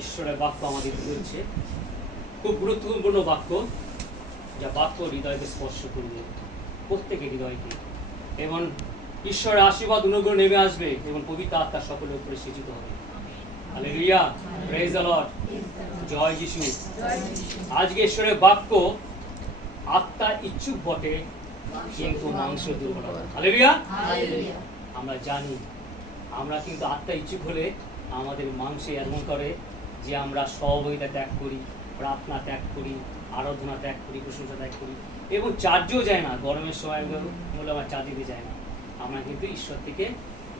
ঈশ্বরের বাক্য আমাদের বলছে, খুব গুরুত্বপূর্ণ বাক্য, যা বাক্য হৃদয়কে স্পর্শ করবে, প্রত্যেকের হৃদয়কে, এবং ঈশ্বরের আশীর্বাদ অনুগ্রহ নেমে আসবে এবং পবিত্র আত্মা সকলের উপরে সিঁচিত হবে। হালেলুয়া, প্রেজ দ্য লর্ড, জয় যিশু। আজকে ঈশ্বরের বাক্য, আত্মা ইচ্ছুক বটে কিন্তু মাংস দুর্বল। হালেলুয়া। আমরা জানি, আমরা কিন্তু আত্মা ইচ্ছুক হলে আমাদের মাংসে এমন করে যে আমরা সহযোগিতা ত্যাগ করি, প্রার্থনা ত্যাগ করি, আরাধনা ত্যাগ করি, প্রশংসা ত্যাগ করি, এবং চার্জও যায় না। গরমের সময় বলে আমার চার্জ দিতে যায় না। আমরা কিন্তু ঈশ্বর থেকে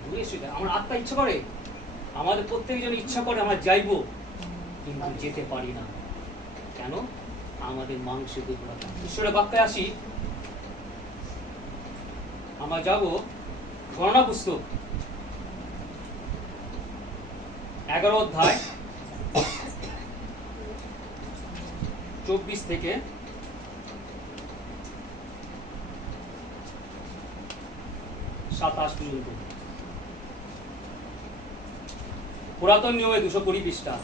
দূরে সরে যাই। আমার আত্মা ইচ্ছা করে, আমাদের প্রত্যেকজন ইচ্ছা করে আমরা যাইব, কিন্তু যেতে পারি না। কেন? আমাদের মাংসে দুর্বলতা। ঈশ্বরের বাক্যে আসি, আমরা যাব গণনা পুস্তক 11 অধ্যায় 24 থেকে 27 পর্যন্ত। পুরাতন নিয়মে 220 পৃষ্ঠা।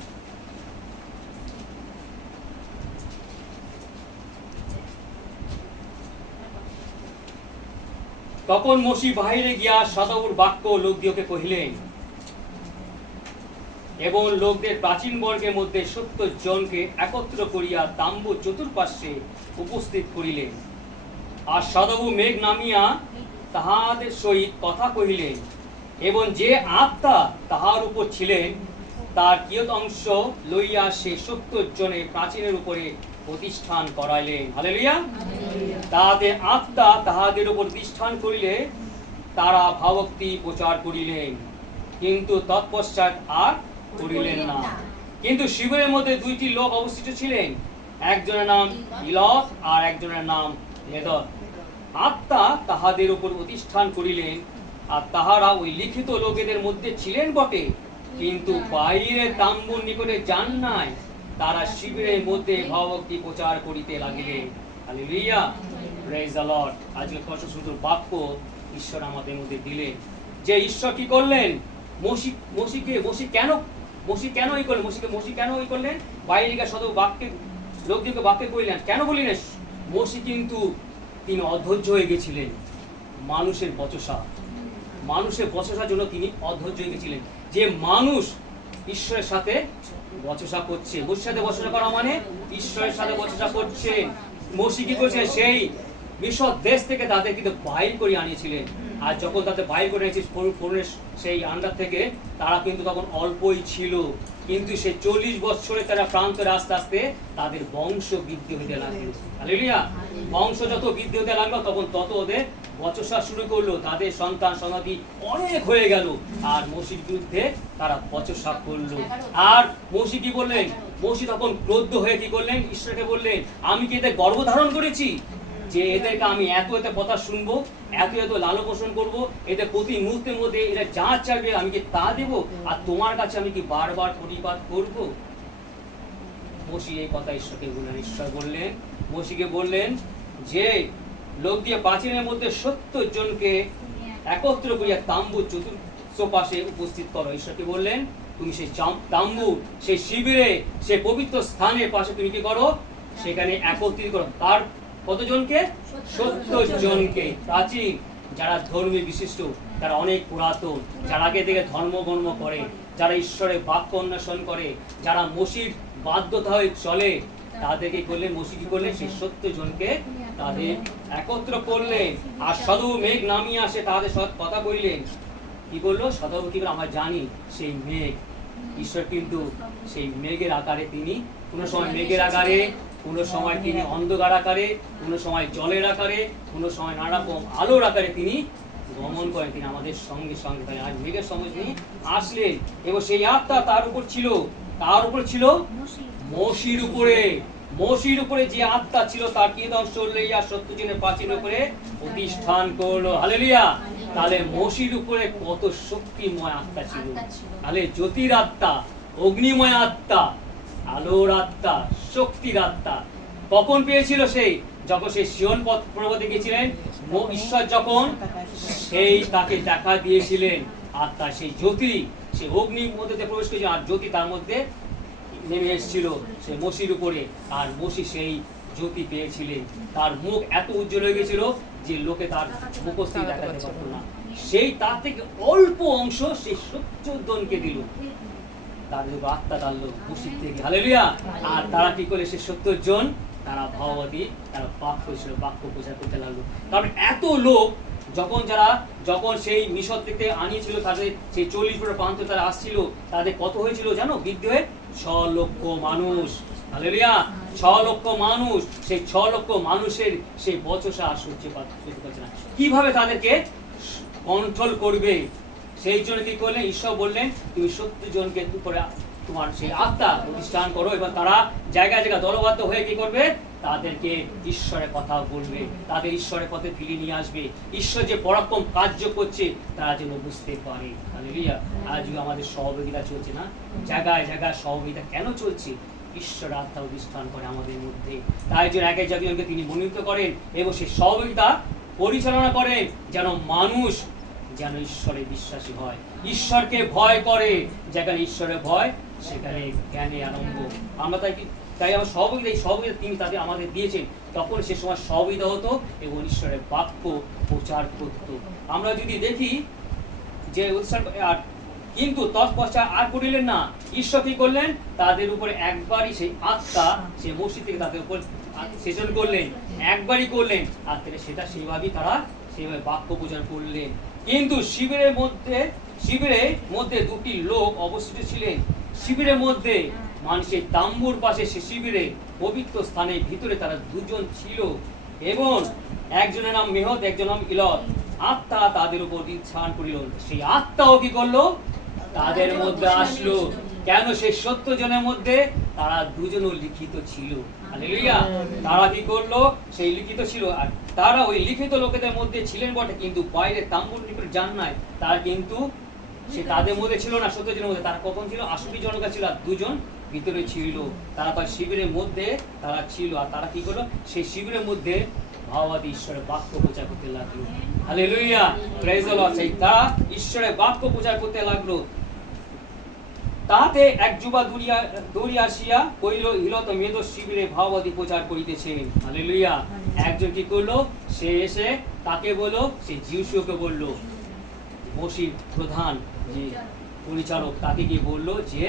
তখন মসি বাহিরে গিয়া সদাউর বাক্য লোকদিওকে কহিলেন, এবং লোকদের প্রাচীন বর্গের মধ্যে 70 জনকে একত্র করিয়া তাম্বু চতুর্পার্শ্বে উপস্থিত করিলেন। আর সদাউ মেঘ নামিয়া তাহাদের সহিত কথা কহিলেন, এবং যে আত্মা তাহার উপর ছিলেন তার কিয়ত অংশ লইয়া সে 70 জনের প্রাচীনের উপরে প্রতিষ্ঠান করাইলেন। হালেলুয়া। তাহাদের আত্মা তাহাদের উপর প্রতিষ্ঠান করিলে তারা ভাবভক্তি প্রচার করিলেন, কিন্তু তৎপশ্চাৎ আর করিলেন না। কিন্তু শিবিরের মধ্যে 2টি লোক অবশিষ্ট ছিলেন, একজনের নাম ইলত আর একজনের নাম মেদদ। আত্মা তাহাদের উপর প্রতিষ্ঠান করিলেন, আর তাহারা ওই লিখিত লোকেদের মধ্যে ছিলেন বটে, কিন্তু বাইরে তাম্বুর নিকটে যান নাই। তারা শিবিরের মধ্যে ভাবভক্তি প্রচার করিতে লাগিলেন। Hallelujah, praise the Lord. আজকে কত সুন্দর বাক্য ঈশ্বর আমাদের মধ্যে দিলেন, যে ঈশ্বর কি করলেন, মসি কেন এই করলেন, মসি কেন এই করলেন, বাইরে গিয়ে শত বাক্যে লোকদিওকে বাক্যে কইলেন, কেন বলিলেন? মসি কিন্তু তিনি অধৈর্য হয়ে গেছিলেন মানুষের বচসার জন্য। তিনি অধৈর্য হয়ে গেছিলেন যে মানুষ ঈশ্বরের সাথে বচসা করছে। মসির সাথে বচসা করা মানে ঈশ্বরের সাথে বচসা করছে। মসি কি করছে? সেই মিশর দেশ থেকে তাদের কিন্তু বাইর করে আনিয়েছিলেন। আর যখন তাদের বাইর করে এনেছে ফোরনের সেই আন্ডার থেকে, তারা কিন্তু তখন অল্পই ছিল, কিন্তু সেই 40 বছরে তারা প্রান্তরে আস্তে আস্তে তাদের বংশ বৃদ্ধি হতে লাগলো। হালেলুয়া। বংশ যত বৃদ্ধি হতে লাগলো, তখন তত ওদের বচসা শুরু করলো, তাদের সন্তান সন্ততি অনেক হয়ে গেল, আর মসির বিরুদ্ধে তারা বচসা করলো। আর মসি কি বললেন? মসি তখন ক্রোধ হয়ে কি করলেন? ঈশ্বরকে বললেন, আমি কি এদের গর্ভধারণ করেছি যে এদেরকে আমি এত কথা শুনবো, এত লালন পোষণ করবো, এদের প্রতি মুহূর্তের মধ্যে এরা যা চাইবে আমি কি তা দেবো, আর তোমার কাছে আমি কি বারবার প্রতিবাদ করবো? মসি এই কথা ঈশ্বরকে বললেন। ঈশ্বর বললেন, মসিকে বললেন যে লোক দিয়ে প্রাচীনের মধ্যে 70 জনকে একত্র করিয়া তাম্বু চতুর্পাশে উপস্থিত করো। ঈশ্বরকে বললেন, তুমি সেই তাম্বু, সেই শিবিরে, সেই পবিত্র স্থানের পাশে তুমি কি করো? সেখানে একত্রিত করো। তার কতজনকে? 70 জনকে। প্রাচীন যারা ধর্মী বিশিষ্ট, তারা অনেক পুরাতন, যারা আগে থেকে ধর্মকর্ম করে, যারা ঈশ্বরের বাক্য অন্বেষণ করে, যারা মসির বাধ্যতা হয়ে চলে, তাদেরকে করলেন, মসি কি করলেন? সেই 70 জনকে তাদের একত্র করলেন। আর সদৌ মেঘ নামিয়ে আসে তাদের সাথে কথা কইলেন। কি বললো? সদৌ কি বলে? আমরা জানি সেই মেঘ, ঈশ্বর কিন্তু সেই মেঘের আকারে, তিনি কোনো সময় মেঘের আকারে, কোনো সময় তিনি অন্ধকার আকারে, কোনো সময় জলের আকারে, কোনো সময় নানা রকম আলোর আকারে তিনি গমন করেন। তিনি আমাদের সঙ্গে সঙ্গে থাকেন। আজ মেঘের সঙ্গে তিনি আসলেন, এবং সেই আত্মা তার উপর ছিল। তার উপর ছিল মসির উপরে যে আত্মা ছিল, তার কি অংশ লইয়া 70 জনের প্রাচীনের উপরে প্রতিষ্ঠান করলো। হালেলুয়া। তাহলে মসির উপরে কত শক্তিময় আত্মা ছিল। তাহলে জ্যোতির আত্মা, অগ্নিময় আত্মা, আলোর আত্মা, শক্তির আত্মা কখন পেয়েছিল? সেই যখন সেই সিয়ন পর্বতে গিয়েছিলেন, ঈশ্বর যখন সেই তাকে দেখা দিয়েছিলেন, আর তার সেই জ্যোতি, সে অগ্নির মধ্যে দিয়ে প্রবেশ করেছিল আর জ্যোতি তার মধ্যে নেমে এসেছিল সে মসির উপরে, আর মসি সেই জ্যোতি পেয়েছিলেন। তার মুখ এত উজ্জ্বল হয়ে গেছিল যে লোকে তার মুখস্থি দেখাতে পারতো না। সেই তার থেকে অল্প অংশ সেই 70 জনকে দিল, তার উপর আত্মা টানলো মসজিদ থেকে, হালেলুয়া। আর তারা কি করে, সে 70 জন তারা ভাববাদী, তারা বাক্য ছিল, বাক্য প্রচার করতে লাগলো। কারণ এত লোক যখন সেই মিশর থেকে আনিয়েছিল, তাদের সেই 40 বছর প্রান্ত তারা আসছিল, তাদের কত হয়েছিল জানো? বৃদ্ধি হয়ে 6 লক্ষ মানুষ, হালেলুয়া। 6 লক্ষ মানুষ, সেই 6 লক্ষ মানুষের সেই বচসা সহ্য করছে না, কিভাবে তাদেরকে কন্ট্রোল করবে? সেই জন্য কি করলেন? ঈশ্বর বললেন, তুমি 70 জনকে উপরে তোমার সেই আত্মা প্রতিষ্ঠান করো, এবং তারা জায়গায় জায়গায় দলবদ্ধ হয়ে কি করবে? তাদেরকে ঈশ্বরের কথা বলবে, তাদের ঈশ্বরের পথে ফিরিয়ে নিয়ে আসবে। ঈশ্বর যে পরাক্রম কার্য করছে তারা যেন বুঝতে পারে, হালেলুয়া। আজও আমাদের সহযোগিতা চলছে না, জায়গায় জায়গায় সহযোগিতা কেন চলছে? ঈশ্বর আত্মা প্রতিষ্ঠান করে আমাদের মধ্যে, তাই জন্য এক একজনকে তিনি মনোনীত করেন এবং সেই সহযোগিতা পরিচালনা করেন, যেন মানুষ যেন ঈশ্বরে বিশ্বাসী হয়, ঈশ্বরকে ভয় করে। যেখানে ঈশ্বরের ভয় সেখানে জ্ঞানে আরম্ভ। আমরা তাই আমার সহযোগিতা তিনি তাদের আমাদের দিয়েছেন, তখন সে সময় সহযোগিতা হতো এবং ঈশ্বরের বাক্য প্রচার করত। আমরা যদি দেখি যে কিন্তু তৎপশ্চাৎ আর করিলেন না, ঈশ্বর কি করলেন? তাদের উপরে একবারই সেই আত্মা সে মসজিদ থেকে তাদের উপর সেচন করলেন, একবারই করলেন, আর সেটা সেইভাবে বাক্য প্রচার করলেন। কিন্তু শিবিরের মধ্যে 2টি লোক অবস্থিত ছিলেন। শিবিরের মধ্যে মানুষের তাম্বুর পাশে সে শিবিরে পবিত্র স্থানের ভিতরে তারা 2 জন ছিল, এবং একজনের নাম মেহত, একজনের নাম ইলত। আত্মা তাদের উপর ইচ্ছান করিল, সেই আত্মাও কি করলো? তাদের মধ্যে আসলো। কেন? সেই 70 জনের মধ্যে তারা 2 জনও লিখিত ছিল, হালেলুয়া। তারা কি করলো? সেই লিখিত ছিল, আর তারা ওই লিখিত লোকেদের মধ্যে ছিলেন বটে, কিন্তু বাইরে তাম্বুর নিকট যান নাই। তারা কিন্তু সে তাদের মধ্যে ছিল না, 70 জনের মধ্যে। তারা কখন ছিল? 80 জন ছিল, আর 2 জন ভিতরে ছিল। তারা তার শিবিরের মধ্যে তারা ছিল, আর তারা কি করলো? সেই শিবিরের মধ্যে ভাববাদী ঈশ্বরের বাক্য প্রচার করতে লাগলো, হালেলুয়া, প্রেজ দ্য লর্ড। সেই তারা ঈশ্বরের বাক্য প্রচার করতে লাগলো। তাতে এক যুবা দৌড়িয়া আসিয়া কইল, হিলত মেদ শিবিরে ভাববাদী প্রচার করিতেছেন, হালেলুয়া। একজন কি করলো? সে এসে তাকে বলল, সে জিউসকে বলল, মসজিদ প্রধান যে পরিচালক, তাকে গিয়ে বলল যে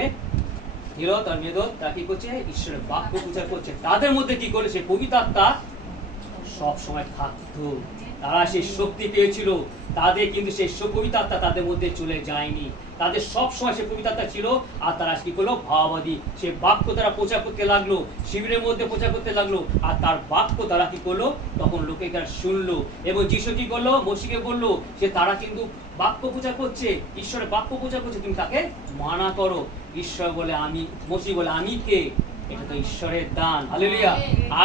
হিলত আর মেদত তাকে করছে ঈশ্বরের বাক্য প্রচার করছে। তাদের মধ্যে কি করে? সে পবিত্র আত্মা সব সময় থাকতো, তারা সেই শক্তি পেয়েছিল। তাদের কিন্তু সেই পবিত্র আত্মা তাদের মধ্যে চলে যায়নি, তাদের সব সময় সে পবিত্র আত্মা ছিল। আর তারা কি করলো? ভাববাদী সে বাক্য তারা প্রচার করতে লাগলো, শিবিরের মধ্যে প্রচার করতে লাগলো, আর তার বাক্য তারা কি করলো? তখন লোকে তারা শুনলো, এবং যিশু কি করলো? মসিকে বললো যে তারা কিন্তু বাক্য প্রচার করছে, ঈশ্বরের বাক্য প্রচার করছে, তুমি তাকে মানা করো। ঈশ্বর বলে আমি, মসি বলে আমি কে? এটা তো ঈশ্বরের দান, হালেলুয়া।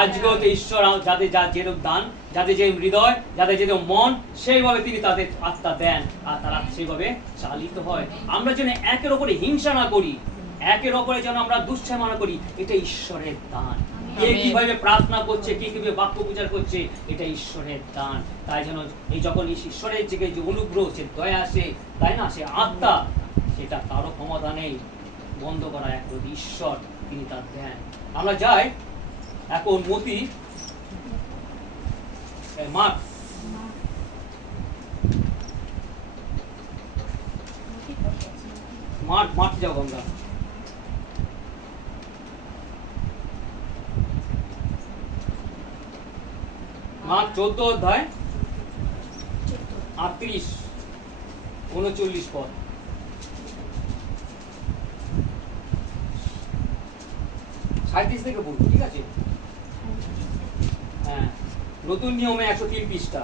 আজকেও তো ঈশ্বর যাদের যেরকম দান, যাদের যে হৃদয়, যাদের যে মন, সেইভাবে তিনি তাদের আত্মা দেন, আর তারা সেইভাবে চালিত হয়। আমরা যেন একের ওপরে হিংসা না করি, একের ওপরে যেন আমরা দুশ্চয় না করি, এটা ঈশ্বরের দান। কে কিভাবে প্রার্থনা করছে, কে কিভাবে বাক্য প্রচার করছে, এটা ঈশ্বরের দান। তাই যেন এই যখন ঈশ্বরের যে অনুগ্রহ, সে দয়া আসে, তাই না, সে আত্মা, সেটা কারো ক্ষমতা নেই বন্ধ করা, একমাত্র ঈশ্বর তিনি তার দেন। আমরা যাই এখন মতি মাঠ যাও গঙ্গা। মাঠ 14 অধ্যায় 38-39 পদ। থেকে বলবো, ঠিক আছে? হ্যাঁ, নতুন নিয়মে 103 পৃষ্ঠা।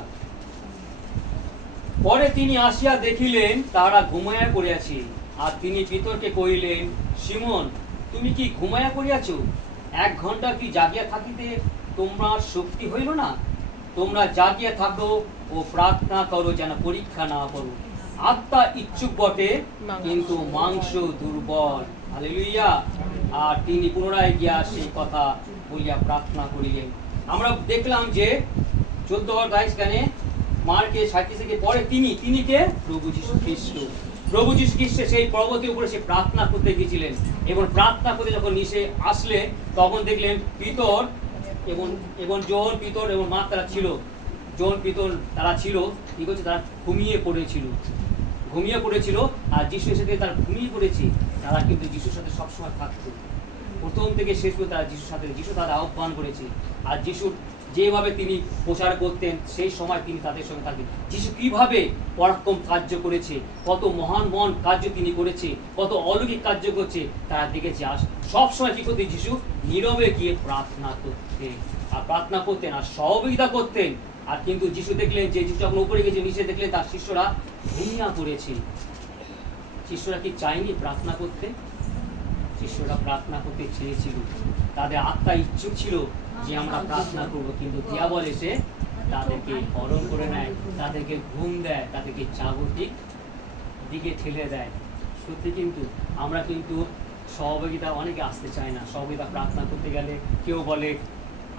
পরে তিনি আসিয়া দেখিলেন তারা ঘুমাইয়া পড়িয়াছে, আর তিনি পিতরকে কহিলেন, সিমন, তুমি কি ঘুমাইয়া পড়িয়াছ? 1 ঘন্টা কি জাগিয়া থাকিতে তোমার শক্তি হইল না? তোমরা জাগিয়া থাকো ও প্রার্থনা করো, যেন পরীক্ষা না করো। আত্মা ইচ্ছুক বটে, কিন্তু মাংস দুর্বল, হালেলুয়া। আর তিনি পুনরায় গিয়া সেই কথা বলিয়া প্রার্থনা করিলেন। আমরা দেখলাম যে 14 অধ্যায় মার্কে 37 থেকে পরে তিনি কে? প্রভু যীশু খ্রিস্ট। প্রভু যীশু খ্রিস্ট সেই পর্বতের উপরে সে প্রার্থনা করতে গিয়েছিলেন, এবং প্রার্থনা করতে যখন নিচে আসলেন তখন দেখলেন পিতর এবং এবং জন, পিতর এবং মা তারা ছিল, জন পিতর তারা ছিল কি করছে, তারা ঘুমিয়ে পড়েছিল। আর যিশু এসে তারা ঘুমিয়ে পড়েছে। তারা কিন্তু যিশুর সাথে সবসময় থাকতো, প্রথম থেকে শেষ পর্যন্ত তারা যিশু তাদের আহ্বান করেছে। আর যিশুর যেভাবে তিনি প্রচার করতেন সেই সময় তিনি তাদের সঙ্গে থাকতেন। যিশু কিভাবে পরাক্রম কার্য করেছে, কত মহান মহান কার্য তিনি করেছে, কত অলৌকিক কার্য করছে তারা দেখেছে। আর সবসময় কি করতেন, যিশু নীরবে গিয়ে প্রার্থনা করতেন আর সহযোগিতা করতেন। আর কিন্তু যিশু দেখলেন যে যিশু যখন উপরে গেছে, নিচে দেখলেন তার শিষ্যরা ঘুমিয়ে পড়েছে। শিষ্যরা কি চায়নি প্রার্থনা করতে? শিষ্যরা প্রার্থনা করতে চেয়েছিল, তাদের আত্মা ইচ্ছুক ছিল যে আমরা প্রার্থনা করব, কিন্তু দিয়াবল এসে তাদেরকে হরণ করে নেয়, তাদেরকে ঘুম দেয়, তাদেরকে জাগতিক দিকে ঠেলে দেয়। সত্যি কিন্তু আমরা কিন্তু সহযোগিতা অনেকে আসতে চায় না। সহযোগিতা প্রার্থনা করতে গেলে কেউ বলে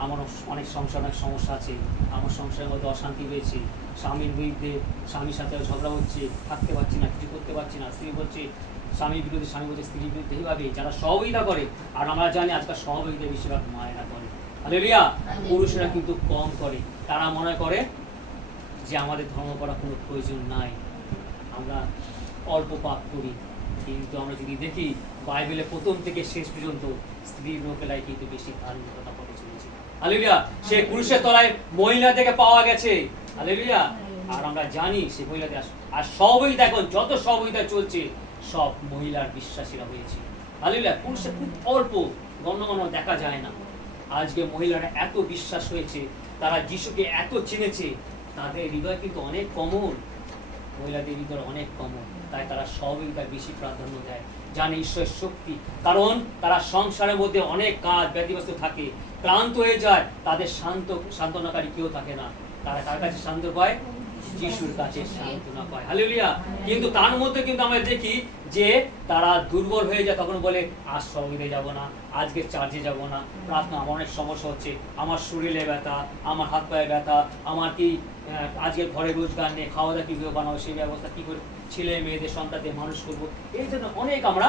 আমার অনেক সমস্যা আছে, আমার সংসারের মধ্যে অশান্তি হয়েছে, স্বামীর বিরুদ্ধে স্বামীর সাথে ঝগড়া হচ্ছে, থাকতে পারছি না, কিছু করতে পারছি না, স্ত্রী বলছে স্বামীর বিরুদ্ধে, স্বামী বলছে স্ত্রীর বিরুদ্ধে, এইভাবে যারা সহযোগিতা করে। আর আমরা জানি আজকাল সহযোগিতা বেশিরভাগ মায়েরা করে, হালেলুয়া। পুরুষেরা কিন্তু কম করে। তারা মনে করে যে আমাদের ধর্ম করার কোনো প্রয়োজন নাই, আমরা অল্প পাপ করি। কিন্তু আমরা যদি দেখি বাইবেলে প্রথম থেকে শেষ পর্যন্ত স্ত্রীর লোকেরাই কিন্তু বেশি ধার্মিকতা করে চলেছে, হালেলুয়া। সে পুরুষের তলায় মহিলা থেকে পাওয়া গেছে, হালেলুয়া। আর আমরা জানি সে মহিলাদের আর সহযোগিতা, এখন যত সহযোগিতা চলছে সব মহিলার বিশ্বাসীরা হয়েছে, হালেলুয়া। পুরুষের খুব অল্প, গণ্যমান্য দেখা যায় না। আজকে মহিলারা এত বিশ্বাস হয়েছে, তারা যিশুকে এত চিনেছে, তাদের হৃদয় কিন্তু অনেক কমন, মহিলাদের হৃদয় অনেক কমন। তাই তারা সহযোগিতার বেশি প্রাধান্য দেয়, জানে ঈশ্বরের শক্তি। কারণ তারা সংসারের মধ্যে অনেক কাজ ব্যতিব্যস্ত থাকে, ক্লান্ত হয়ে যায়, তাদের সান্ত্বনাকারী কেউ থাকে না। তারা কার কাছে শান্ত পায়? যিশুর কাছে সান্ত্বনা পায়, হালেলুয়া। কিন্তু তার মধ্যে কিন্তু আমরা দেখি যে তারা দুর্বল হয়ে যায়, তখন বলে আজ সহযোগিতায় যাব না, আজকে চার্জে যাব না, প্রার্থনা আমার অনেক সমস্যা হচ্ছে, আমার শরীরে ব্যথা, আমার হাত পায়ে ব্যথা, আমার কি আজকে ঘরে রোজগার নেই, খাওয়া দাওয়া কীভাবে বানাবো, সেই ব্যবস্থা কী করে ছেলে মেয়েদের সন্তানদের মানুষ করবো, এই জন্য অনেক আমরা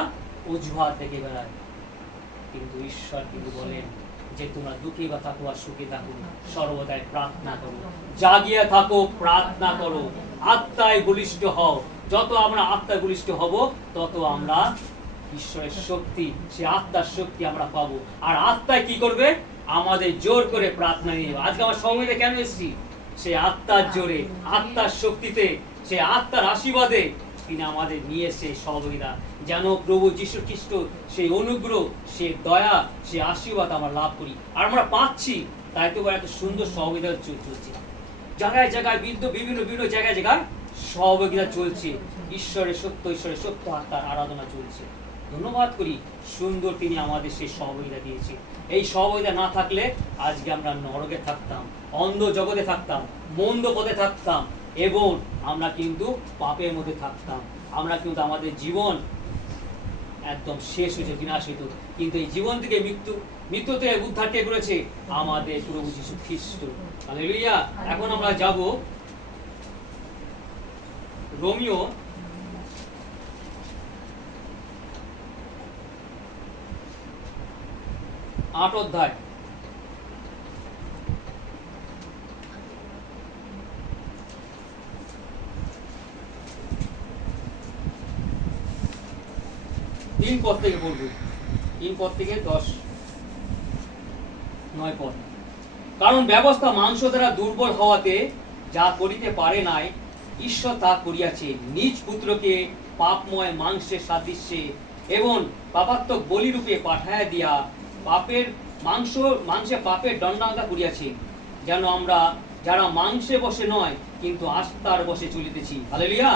অজুহাত থেকে বেড়াই। কিন্তু ঈশ্বর কিন্তু বলেন যে তোমরা দুঃখে বা থাকো আর সুখে থাকো, সর্বদাই প্রার্থনা করো, জাগিয়ে থাকো, প্রার্থনা করো, আত্মায় বলিষ্ঠ হও। যত আমরা আত্মায় বলিষ্ঠ হব, তত আমরা ঈশ্বরের শক্তি, সে আত্মার শক্তি আমরা পাবো। আর আত্মায় কি করবে? আমাদের জোর করে প্রার্থনা নিয়ে যাবে। আজকে আমার সময়তে কেন এসেছি? সে আত্মার জোরে, আত্মার শক্তিতে, সে আত্মার আশীর্বাদে তিনি আমাদের নিয়ে এসে সহযোগিতা, যেন প্রভু যীশু খ্রিস্ট সেই অনুগ্রহ, সে দয়া, সে আশীর্বাদ আমরা লাভ করি। আর আমরা পাচ্ছি, তাই তো এত সুন্দর সহযোগিতা চলছে। জায়গায় জায়গায় বিভিন্ন জায়গায় সহযোগিতা চলছে। ঈশ্বরের সত্য আত্মার আরাধনা চলছে। ধন্যবাদ করি, সুন্দর তিনি আমাদের সেই সহযোগিতা দিয়েছে। এই সহযোগিতা না থাকলে আজকে আমরা নরকে থাকতাম, অন্ধ জগতে থাকতাম, মন্দ পথে থাকতাম, এবং আমরা কিন্তু পাপের মধ্যে থাকতাম। আমরা কিন্তু আমাদের জীবন একদম শেষ হয়েছে, বিনাশ হইত। কিন্তু এই জীবন থেকে মৃত্যু থেকে উদ্ধার কে করেছে? আমাদের প্রভু যীশু খ্রিস্ট, হালেলুয়া। এখন আমরা যাব রোমিও 8 অধ্যায়। তিন পদ থেকে বলবো, 3 পদ থেকে 9 পদ। কারণ ব্যবস্থা মাংস দ্বারা দুর্বল হওয়াতে যা করিতে পারে নাই, ঈশ্বর তা করিয়াছে, নিজ পুত্রকে পাপময় মাংসের সাদৃশ্যে এবং পাপাত্মক বলিরূপে পাঠাইয়া দিয়া মাংসে পাপের দণ্ডায়িত করিয়াছে, যেন আমরা যারা মাংসে বসে নয় কিন্তু আত্মার বসে চলিতেছি, হালেলুয়া।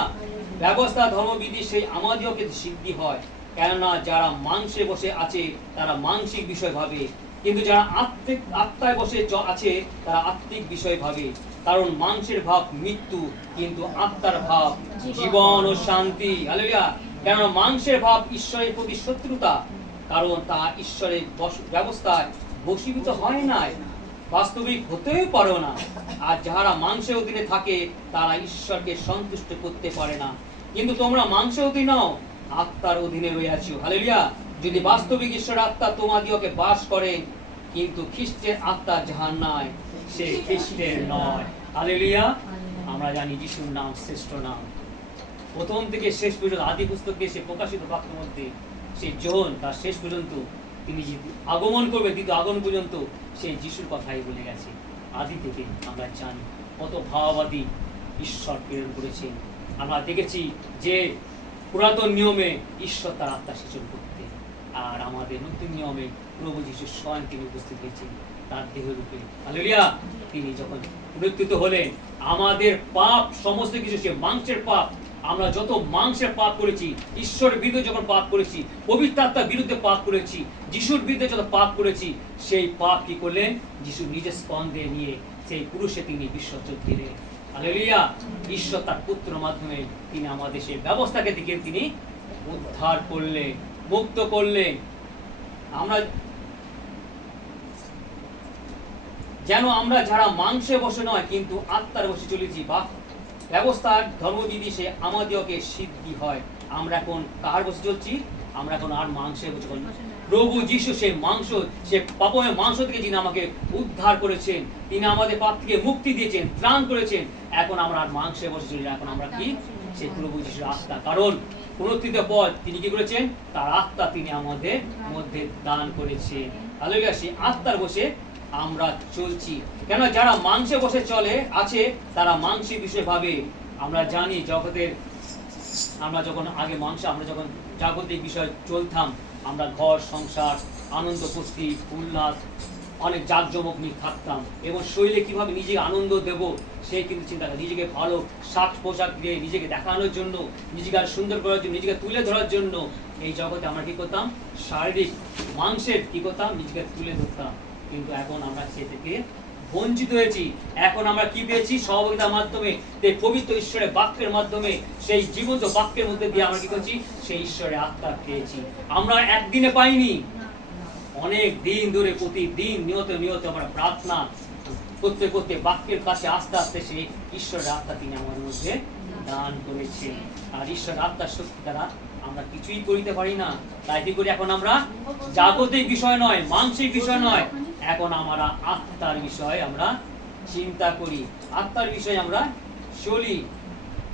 ব্যবস্থা ধর্মবিধি সেই আমাদিওকে সিদ্ধি হয়, কেননা যারা মাংসে বসে আছে তারা মানসিক বিষয় ভাবে, কিন্তু যারা আত্মায় বসে আছে তারা আত্মিক বিষয় ভাবে। কারণ মাংসের ভাব মৃত্যু, কিন্তু আত্মার ভাব জীবন ও শান্তি, হালেলুয়া। কেননা মাংসের ভাব ঈশ্বরের প্রতি শত্রুতা, কারণ তা ঈশ্বরের ব্যবস্থায় বশীভূত হয় নাই, বাস্তবিক হতেও পারে না। আর যারা মাংসের অধীনে থাকে তারা ঈশ্বরকে সন্তুষ্ট করতে পারে না, কিন্তু তোমরা মাংসের অধীন নও, আত্মার অধীনে রইয়াছ। হালেলুয়া। যদি বাস্তবিক ঈশ্বর আত্মা তোমাদিওকে বাস করে, কিন্তু খ্রিস্টের আত্মা যাহার নাই, সে খ্রিস্টের নয়। হালেলুয়া। আমরা জানি যিশুর নাম শ্রেষ্ঠ নাম। প্রথম থেকে শেষ পর্যন্ত আদি পুস্তকে সে প্রকাশিত বাক্যের মধ্যে সে জন তার শেষ পর্যন্ত তিনি যে আগমন করবে, দ্বিতীয় আগমন পর্যন্ত সেই যিশুর কথাই বলে গেছে। আদি থেকে আমরা জানি কত ভাববাদী ঈশ্বর প্রেরণ করেছেন। আমরা দেখেছি যে পুরাতন নিয়মে ঈশ্বর তার আত্মা সেচন করতে, আর আমাদের নতুন নিয়মে প্রভু যিশু স্বয়ং তিনি উপস্থিত হয়েছেন তার দেহ রূপে। হালেলুয়া। তিনি যখন পুনরুত্থিত হলেন, আমাদের পাপ সমস্ত কিছু, সে মাংসের পাপ, আমরা যত মাংসের পাপ করেছি, ঈশ্বরের বিরুদ্ধে যখন পাপ করেছি, পবিত্র আত্মার বিরুদ্ধে পাপ করেছি, যিশুর বিরুদ্ধে যত পাপ করেছি, সেই পাপ কি করলেন? যিশু নিজের স্কন্ধে নিয়ে সেই পুরুষে তিনি বিসর্জন দিলেন। হালেলুয়া। ঈশ্বর তার পুত্রের মাধ্যমে তিনি আমাদের সেই ব্যবস্থাকে দিকে তিনি উদ্ধার করলেন, মুক্ত করলেন। আমরা যেন আমরা যারা মাংসে বসে নয় কিন্তু আত্মার বসে চলেছি, বা ব্যবস্থার ধর্মবিধি সে আমাদেরকে সিদ্ধি হয়। আমরা এখন কার বসে চলছি? আমরা এখন আর মাংসে বসে চলছি। প্রভু যিশু সেই মাংস, সে পাপের মাংস থেকে যিনি আমাকে উদ্ধার করেছেন, তিনি আমাদের পাপ থেকে মুক্তি দিয়েছেন, ত্রাণ করেছেন। এখন আমরা আর মাংসে বসে চলি না, এখন আমরা কি? সেই প্রভু যিশুর আত্মা। কারণ পুনরুত্থিত পর তিনি কি করেছেন? তার আত্মা তিনি আমাদের মধ্যে দান করেছেন। হালেলুয়া। সেই আত্মার বসে আমরা চলছি। কেন? যারা মাংসে বসে চলে আছে তারা মাংসের বিষয় ভাবে। আমরা জানি জগতের, আমরা যখন আগে আমরা যখন জাগতিক বিষয় চলতাম, আমরা ঘর সংসার, আনন্দ ফুর্তি উল্লাস, অনেক জাঁকজমক নিয়ে থাকতাম, এবং শরীরে কিভাবে নিজেকে আনন্দ দেব সেই কিন্তু চিন্তা করে, নিজেকে ভালো সাজ পোশাক দিয়ে নিজেকে দেখানোর জন্য, নিজেকে আর সুন্দর করার জন্য, নিজেকে তুলে ধরার জন্য এই জগতে আমরা কি করতাম? শারীরিক মাংসের কি করতাম? নিজেকে তুলে ধরতাম। কিন্তু এখন আমরা সে থেকে বঞ্চিত হয়েছি। এখন আমরা কি পেয়েছি? সহযোগিতার মাধ্যমে, পবিত্র ঈশ্বরের বাক্যের মাধ্যমে, সেই জীবন্ত বাক্যের মধ্যে দিয়ে আমরা কি করছি? সেই ঈশ্বরের আত্মা পেয়েছি। আমরা একদিনে পাইনি, অনেক দিন ধরে প্রতিদিন নিয়ত আমরা প্রার্থনা করতে করতে বাক্যের কাছে আস্তে আস্তে সেই ঈশ্বরের আত্মা তিনি আমাদের মধ্যে দান করেছেন। আর ঈশ্বরের আত্মার শক্তি দ্বারা আমরা কিছুই করিতে পারি না। তাই কি করি? এখন আমরা জাগতিক বিষয় নয়, মানসিক বিষয় নয়, এখন আমরা আত্মার বিষয় আমরা চিন্তা করি, আত্মার বিষয় আমরা চলি।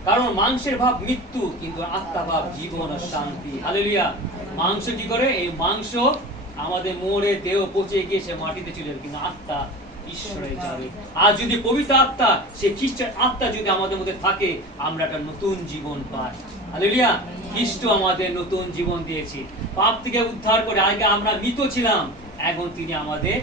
কারণ মাংসের ভাব মৃত্যু, কিন্তু আত্মা ভাব জীবন ও শান্তি। হালেলুয়া। মাংস কি করে? এই মাংস আমাদের মরে দেহ পচে গিয়ে সে মাটিতে চলে যাবে, কিন্তু আত্মা ঈশ্বরে যাবে। আর যদি পবিত্র আত্মা, সে খ্রিস্টের আত্মা যদি আমাদের মধ্যে থাকে, আমরা একটা নতুন জীবন পাই। হালেলুয়া। খ্রিস্ট আমাদের নতুন জীবন দিয়েছে, পাপ থেকে উদ্ধার করে। আগে আমরা মৃত ছিলাম, এখন তিনি আমাদের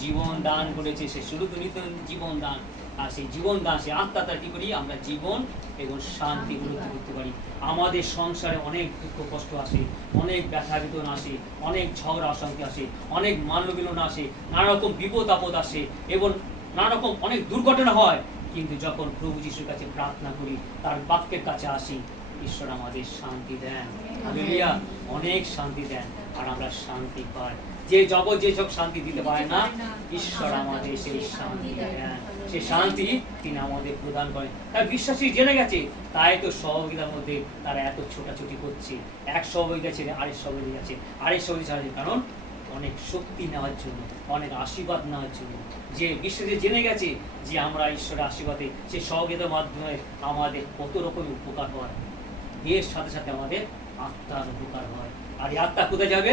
জীবন দান করেছে। সে শুধু নতুন জীবন দান, আর সেই জীবন দান, সেই আত্মা তার কি করি? আমরা জীবন এবং শান্তি উপলব্ধি করতে পারি। আমাদের সংসারে অনেক দুঃখ কষ্ট আসে, অনেক ব্যথা বেদনা আসে, অনেক ঝগড়া অশান্তি আসে, অনেক মানবিলন আসে, নানা রকম বিপদ আপদ আসে, এবং নানা রকম অনেক দুর্ঘটনা হয়। কিন্তু যখন প্রভু যিশুর কাছে প্রার্থনা করি, তার বাক্যের কাছে আসি, ঈশ্বর আমাদের শান্তি দেন। হালেলুয়া। অনেক শান্তি দেন, আর আমরা শান্তি পাই। যে জগৎ যে সব শান্তি দিতে পারে না, ঈশ্বর আমাদের সেই শান্তি দেন। সেই শান্তি তিনি আমাদের প্রদান করেন। তার বিশ্বাসী জেনে গেছে, তাই তো সহযোগিতার মধ্যে তারা এত ছোটাছুটি করছে। এক সহযোগিতা ছেড়ে আরেক সহযোগী আছে, আরেক সহযোগী ছাড়া, কারণ অনেক শক্তি নেওয়ার জন্য, অনেক আশীর্বাদ নেওয়ার জন্য। যে বিশ্বাসী জেনে গেছে যে আমরা ঈশ্বরের আশীর্বাদে, সেই সহযোগিতার মাধ্যমে আমাদের কত রকমের উপকার হয়, এর সাথে সাথে আমাদের আত্মার উপকার হয়। আর এই আত্মা কোথায় যাবে?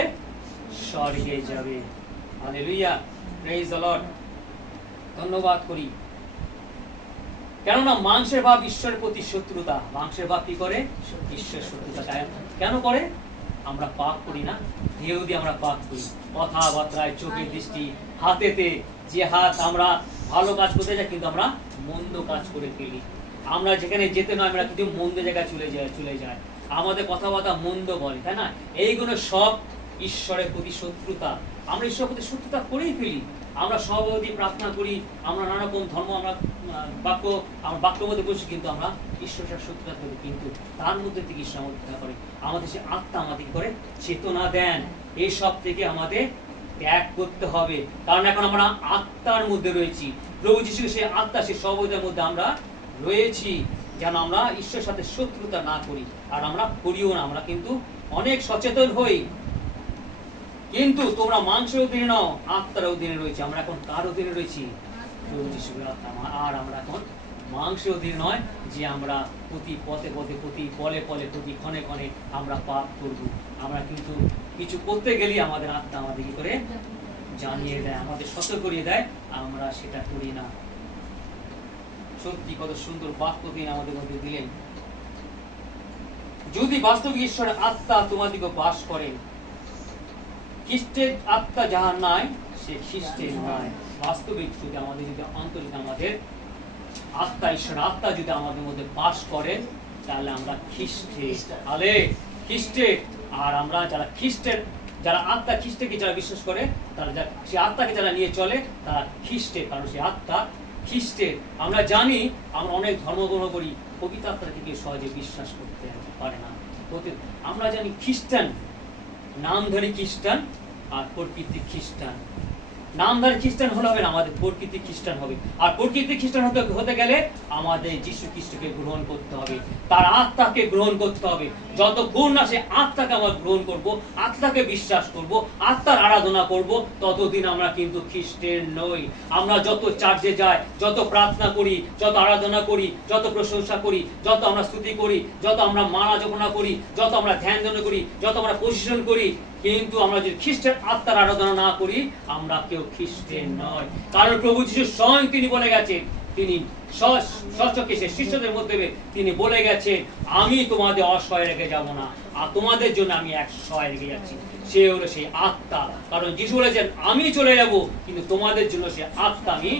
স্বর্গে যাবে। হালেলুয়া। Praise the Lord. ধন্যবাদ করি। কেননা মাংসের ভাব ঈশ্বরের প্রতি শত্রুতা। মাংসের ভাব কি করে? ঈশ্বরের শত্রুতা। কেন করে? আমরা পাপ করি না, দেহ দিয়ে আমরা পাপ করি, কথাবার্তায়, চোখের দৃষ্টি, হাতেতে, যে হাত আমরা ভালো কাজ করতে যাই কিন্তু আমরা মন্দ কাজ করে ফেলি। আমরা যেখানে যেতে নয় আমরা কিন্তু মন্দ জায়গায় চলে যায়, আমাদের কথাবার্তা মন্দ বলে, তাই না? এইগুলো সব ঈশ্বরের প্রতি শত্রুতা। আমরা ঈশ্বরের প্রতি শত্রুতা করেই ফেলি। আমরা সহযোগী প্রার্থনা করি, আমরা নানা রকম ধর্ম, আমরা বাক্যের মধ্যে বসি, কিন্তু আমরা ঈশ্বরের শত্রুতা করি। কিন্তু তার মধ্যে থেকে ঈশ্বর আমাদের করে, আমাদের সে আত্মা আমাদের করে চেতনা দেন, এইসব থেকে আমাদের ত্যাগ করতে হবে। কারণ এখন আমরা আত্মার মধ্যে রয়েছি, প্রভু যিশু সেই আত্মা, সেই সহযোগিতার মধ্যে আমরা রয়েছি। যেন আমরা ঈশ্বরের সাথে শত্রুতা না করি, আর আমরা করিও না। আমরা কিন্তু অনেক সচেতন হই, কিন্তু তোমরা মাংসের অধীনে নাও, আত্মার অধীনে রয়েছে। আমরা এখন কার অধীনে রয়েছি? প্রভু যিশুর আত্মা। আর আমরা এখন মাংসের অধীনে নয়, যে আমরা প্রতি পথে পথে, প্রতি পলে পলে, প্রতি ক্ষণে ক্ষণে আমরা পাপ করব। আমরা কিন্তু কিছু করতে গেলেই আমাদের আত্মা আমাদের কি করে জানিয়ে দেয়, আমাদের সতর্ক করিয়ে দেয়, আমরা সেটা করি না। সত্যি কত সুন্দর বাক্য তিনি আমাদের মধ্যে দিলেন। যদি বাস্তবিক ঈশ্বরের আত্মা তোমাদিকে বাস করেন, খ্রিস্টের আত্মা যাহার নাই সে খ্রিস্টের নয়। বাস্তবিক যদি আমাদের, যদি অন্তরে আমাদের আত্মা, ঈশ্বরের আত্মা যদি আমাদের মধ্যে বাস করেন, তাহলে আমরা খ্রিস্টের, তাহলে খ্রিস্টের। আর আমরা যারা খ্রিস্টের, যারা আত্মা খ্রিস্টকে যারা বিশ্বাস করে, তারা সেই আত্মাকে যারা নিয়ে চলে, তারা খ্রিস্টের, কারণ সেই আত্মা খ্রিস্টের। আমরা জানি, আমরা অনেক ধর্ম গ্রহণ করি, পবিত্র আত্মাকে কেউ সহজে বিশ্বাস করতে পারে না। আমরা জানি খ্রিস্টান, নামধারী খ্রিস্টান আর প্রকৃতি খ্রিস্টান। নামধারী খ্রিস্টান হলে হবে না, আমাদের প্রকৃতি খ্রিস্টান হবে। আর প্রকৃতি খ্রিস্টান হতে গেলে আমাদের যীশু খ্রিস্টকে গ্রহণ করতে হবে, তার আত্মাকে গ্রহণ করতে হবে। যতক্ষণ না সে আত্মাকে আমরা গ্রহণ করব, আত্মাকে বিশ্বাস করব, আত্মার আরাধনা করব, ততদিন আমরা কিন্তু খ্রিস্টের নই। আমরা যত চার্চে যাই, যত প্রার্থনা করি, যত আরাধনা করি, যত প্রশংসা করি, যত আমরা স্তুতি করি, যত আমরা মালা জপনা করি, যত আমরা ধ্যান ধারণা করি, যত আমরা পজিশন করি, কিন্তু আমরা যদি খ্রিস্টের আত্মার আরাধনা না করি, আমরা কেউ খ্রিস্টের নয়। কারণ প্রভু যিশু স্বয়ং তিনি বলে গেছেন, তিনি স্বচক্ষে সে শিষ্যদের মধ্যে তিনি বলে গেছেন, আমি তোমাদের অসহায় রেখে যাব না, আর তোমাদের জন্য আমি এক সহায় রেখে যাচ্ছি। সে হলো সেই আত্মা। কারণ যিশু বলেছেন, আমি চলে যাব, কিন্তু তোমাদের জন্য সে আত্মা আমি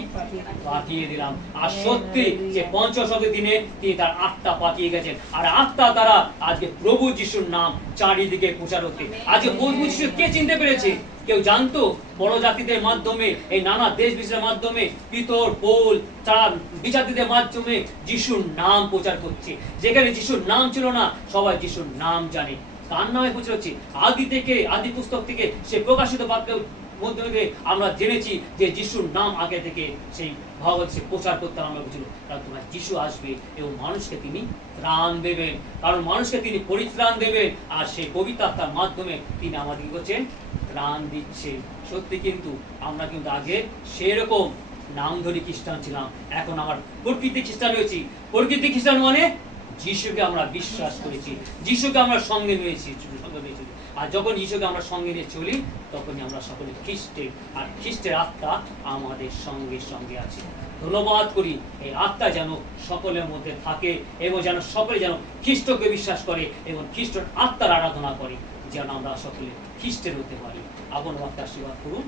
পাঠিয়ে দিলাম। আর সত্যি যে পঞ্চশতের দিনে তিনি তার আত্মা পাঠিয়ে গেছেন, আর আত্মা দ্বারা আজকে প্রভু যিশুর নাম চারিদিকে প্রচার হচ্ছে। আজকে প্রভু যিশু কে চিনতে পেরেছে? কেউ জানতো? বড় জাতিদের মাধ্যমে, এই নানা দেশ বিদেশের মাধ্যমে, পিতর পৌল চার বিচারীদের মাধ্যমে যিশুর নাম প্রচার করছে। যেখানে যিশুর নাম ছিল না, সবাই যিশুর নাম জানে। কার নামে প্রচার হচ্ছে? আদি থেকে, আদি পুস্তক থেকে, সে প্রকাশিত বাক্যের মধ্যে আমরা জেনেছি যে যিশুর নাম আগে থেকে সেই ভগবত সে প্রচার করতে আমরা বুঝল। কারণ তোমার যিশু আসবে এবং মানুষকে তিনি ত্রাণ দেবেন, কারণ মানুষকে তিনি পরিত্রাণ দেবেন, আর সেই পবিত্র আত্মার মাধ্যমে তিনি আমাদের কি করছেন? ত্রাণ দিচ্ছে। সত্যি কিন্তু আমরা কিন্তু আগে সেরকম নামধরী খ্রিস্টান ছিলাম, এখন আমার প্রকৃতি খ্রিস্টান হয়েছি। প্রকৃতি খ্রিস্টান মানে যিশুকে আমরা বিশ্বাস করেছি, যিশুকে আমরা সঙ্গে নিয়েছি। আর যখন যিশুকে আমরা সঙ্গে নিয়ে চলি, তখনই আমরা সকলে খ্রিস্টের, আর খ্রিস্টের আত্মা আমাদের সঙ্গে সঙ্গে আছে। ধন্যবাদ করি এই আত্মা যেন সকলের মধ্যে থাকে, এবং যেন সকলে যেন খ্রিস্টকে বিশ্বাস করে এবং খ্রিস্টের আত্মার আরাধনা করে, যেন আমরা সকলে খ্রিস্টের হতে পারি। আপন আত্মার আশীর্বাদ করুন।